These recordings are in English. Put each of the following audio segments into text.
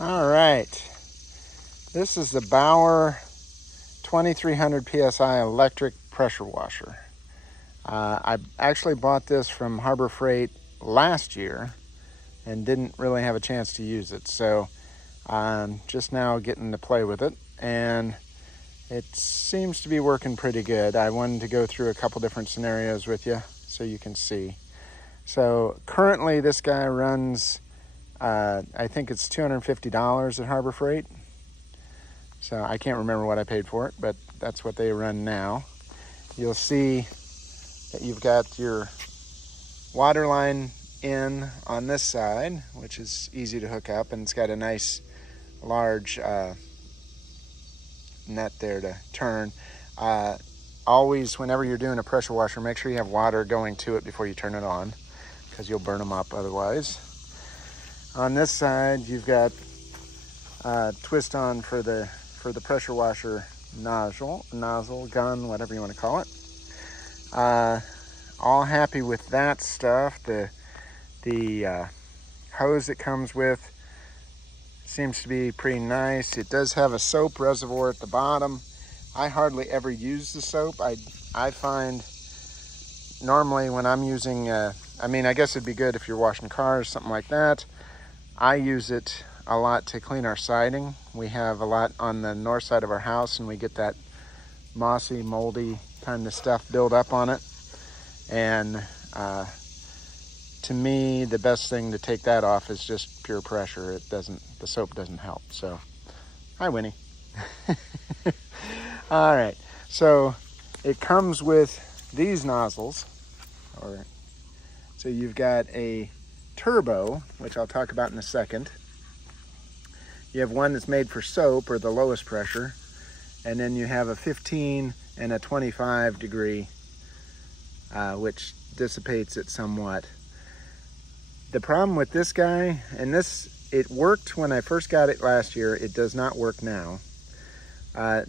All right, this is the Bauer 2300 PSI electric pressure washer. I actually bought this from Harbor Freight last year and didn't really have a chance to use it. So I'm just now getting to play with it, and it seems to be working pretty good. I wanted to go through a couple different scenarios with you so you can see. So currently this guy runs, I think it's $250 at Harbor Freight. So I can't remember what I paid for it, but that's what they run now. You'll see that you've got your water line in on this side, which is easy to hook up, and it's got a nice large net there to turn. Always, whenever you're doing a pressure washer, make sure you have water going to it before you turn it on, because you'll burn them up otherwise. On this side, you've got twist on for the pressure washer nozzle, gun, whatever you want to call it. All happy with that stuff. The hose that comes with seems to be pretty nice. It does have a soap reservoir at the bottom. I hardly ever use the soap. I find normally when I'm using, I guess it'd be good if you're washing cars, something like that. I use it a lot to clean our siding. We have a lot on the north side of our house, and we get that mossy, moldy kind of stuff build up on it. And to me, the best thing to take that off is just pure pressure. The soap doesn't help. So, hi, Winnie. All right, so it comes with these nozzles. So you've got a turbo, which I'll talk about in a second. You have one that's made for soap, or the lowest pressure, and then you have a 15 and a 25 degree, which dissipates it somewhat. The problem with this guy, and it worked when I first got it last year, it does not work now.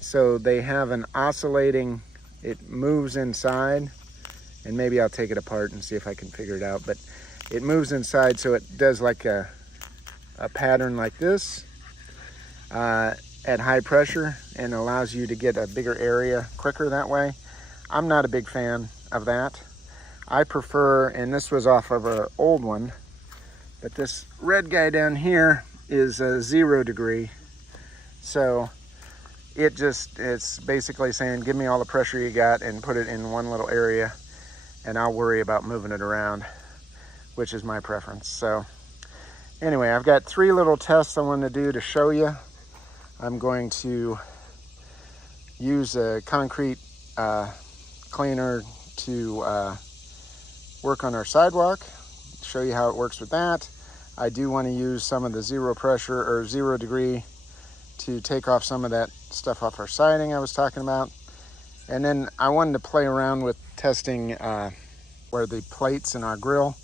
So they have an oscillating, it moves inside, and maybe I'll take it apart and see if I can figure it out, but it moves inside, so it does like a pattern like this at high pressure, and allows you to get a bigger area quicker that way. I'm not a big fan of that. I prefer, and this was off of our old one, but this red guy down here is a 0 degree. So it's basically saying, give me all the pressure you got and put it in one little area, and I'll worry about moving it around, which is my preference. So anyway, I've got 3 little tests I want to do to show you. I'm going to use a concrete cleaner to work on our sidewalk, show you how it works with that. I do want to use some of the 0 pressure or 0 degree to take off some of that stuff off our siding I was talking about. And then I wanted to play around with testing where the plates in our grill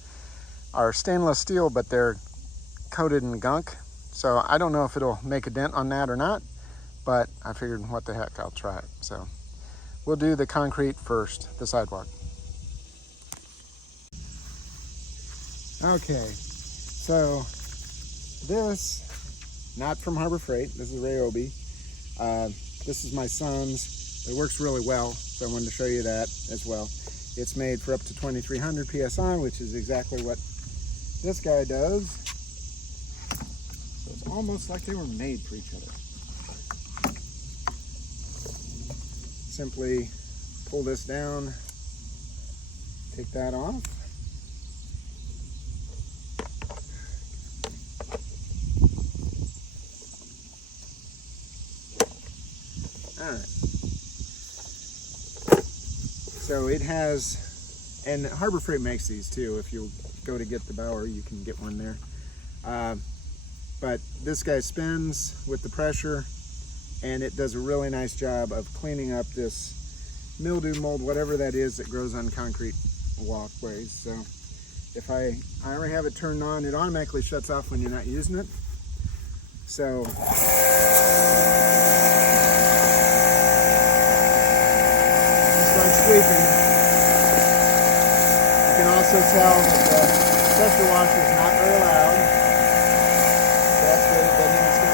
are stainless steel, but they're coated in gunk. So I don't know if it'll make a dent on that or not, but I figured, what the heck, I'll try it. So we'll do the concrete first, the sidewalk. Okay, so this, not from Harbor Freight, this is Ryobi. This is my son's. It works really well, so I wanted to show you that as well. It's made for up to 2300 PSI, which is exactly what this guy does. So it's almost like they were made for each other. Simply pull this down, take that off. All right. So it has, and Harbor Freight makes these too. If you go to get the Bauer, you can get one there. But this guy spins with the pressure, and it does a really nice job of cleaning up this mildew, mold, whatever that is that grows on concrete walkways. So if I already have it turned on, it automatically shuts off when you're not using it. So sweeping. You can also tell that the pressure washer is not very loud. So that's good. It doesn't even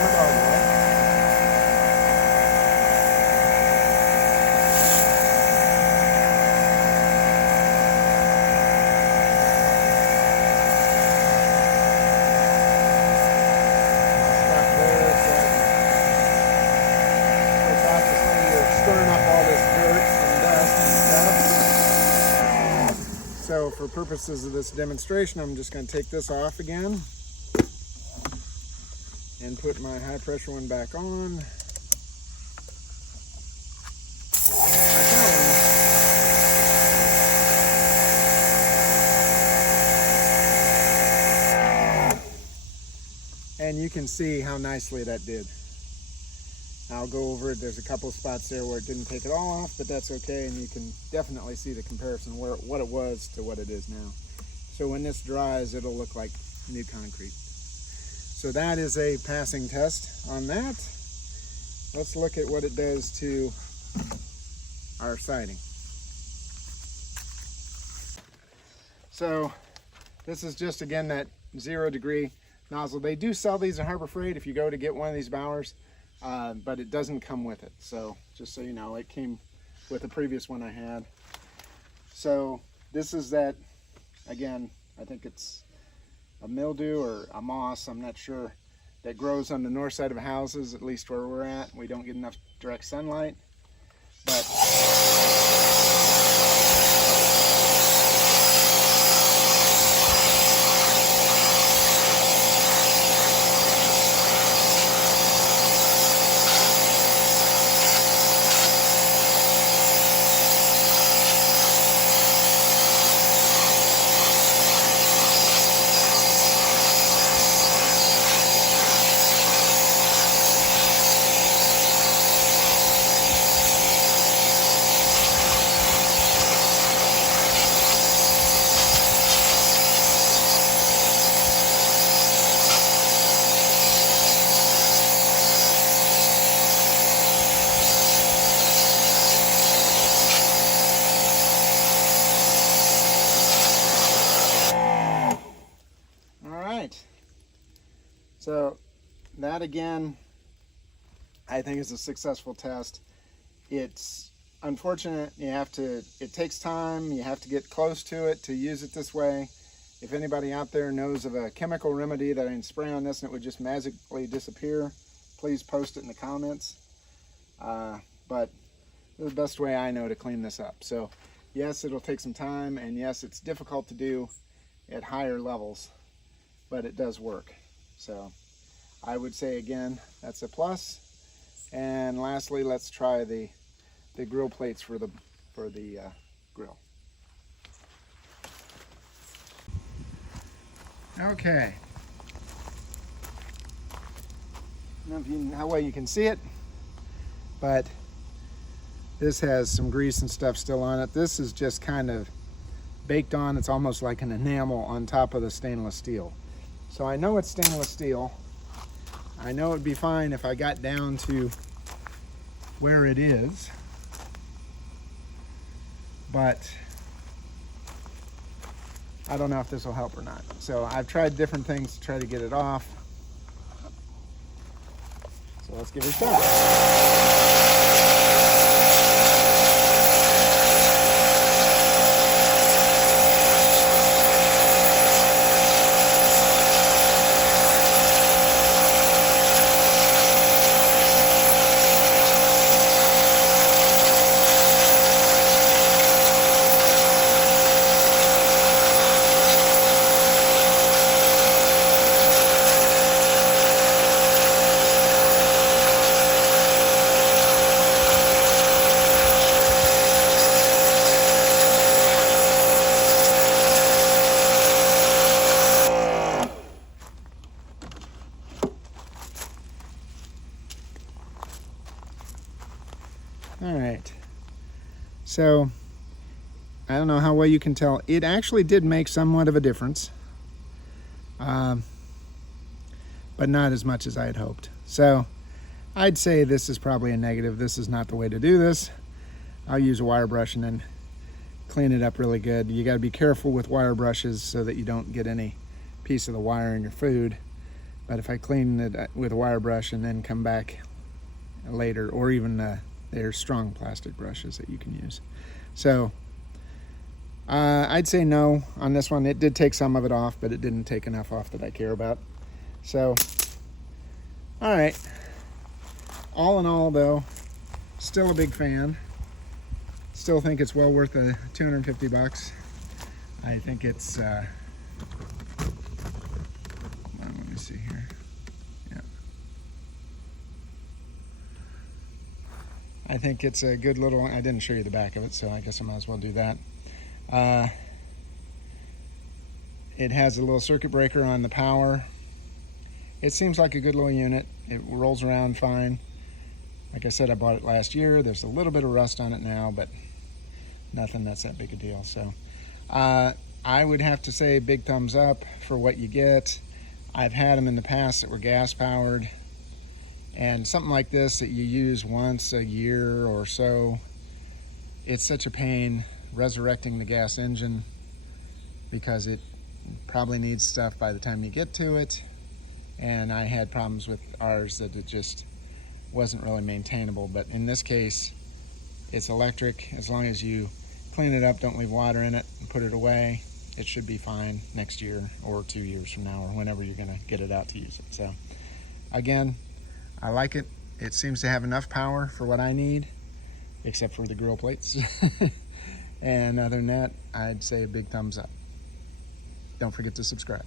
for purposes of this demonstration, I'm just going to take this off again and put my high pressure one back on. And you can see how nicely that did. I'll go over it. There's a couple of spots there where it didn't take it all off, but that's okay, and you can definitely see the comparison what it was to what it is now. So when this dries, it'll look like new concrete. So that is a passing test on that. Let's look at what it does to our siding. So this is just, again, that 0 degree nozzle. They do sell these at Harbor Freight if you go to get one of these Bauers. But it doesn't come with it. So just so you know, it came with the previous one I had. So this is that, again, I think it's a mildew or a moss, I'm not sure, that grows on the north side of houses, at least where we're at. We don't get enough direct sunlight. But so that, again, I think is a successful test. It's unfortunate, it takes time, you have to get close to it to use it this way. If anybody out there knows of a chemical remedy that I can spray on this and it would just magically disappear, please post it in the comments. But this is the best way I know to clean this up. So yes, it'll take some time, and yes, it's difficult to do at higher levels, but it does work. So I would say, again, that's a plus. And lastly, let's try the grill plates for the grill. Okay. I don't know how well you can see it, but this has some grease and stuff still on it. This is just kind of baked on. It's almost like an enamel on top of the stainless steel. So I know it's stainless steel. I know it'd be fine if I got down to where it is, but I don't know if this will help or not. So I've tried different things to try to get it off. So let's give it a shot. All right, so I don't know how well you can tell. It actually did make somewhat of a difference, but not as much as I had hoped. So I'd say this is probably a negative. This is not the way to do this. I'll use a wire brush and then clean it up really good. You got to be careful with wire brushes so that you don't get any piece of the wire in your food. But if I clean it with a wire brush and then come back later, or even there's strong plastic brushes that you can use. So I'd say no on this one. It did take some of it off, but it didn't take enough off that I care about. So, all right. All in all, though, still a big fan. Still think it's well worth the 250 bucks. I think it's, hold on, let me see here. Yeah. I think it's a good little, I didn't show you the back of it, so I guess I might as well do that. It has a little circuit breaker on the power. It seems like a good little unit. It rolls around fine. Like I said, I bought it last year. There's a little bit of rust on it now, but nothing that's that big a deal. So I would have to say big thumbs up for what you get. I've had them in the past that were gas powered, and something like this that you use once a year or so, it's such a pain resurrecting the gas engine because it probably needs stuff by the time you get to it. And I had problems with ours that it just wasn't really maintainable. But in this case, it's electric. As long as you clean it up, don't leave water in it, and put it away, it should be fine next year or 2 years from now or whenever you're gonna get it out to use it. So again, I like it. It seems to have enough power for what I need, except for the grill plates. And other than that, I'd say a big thumbs up. Don't forget to subscribe.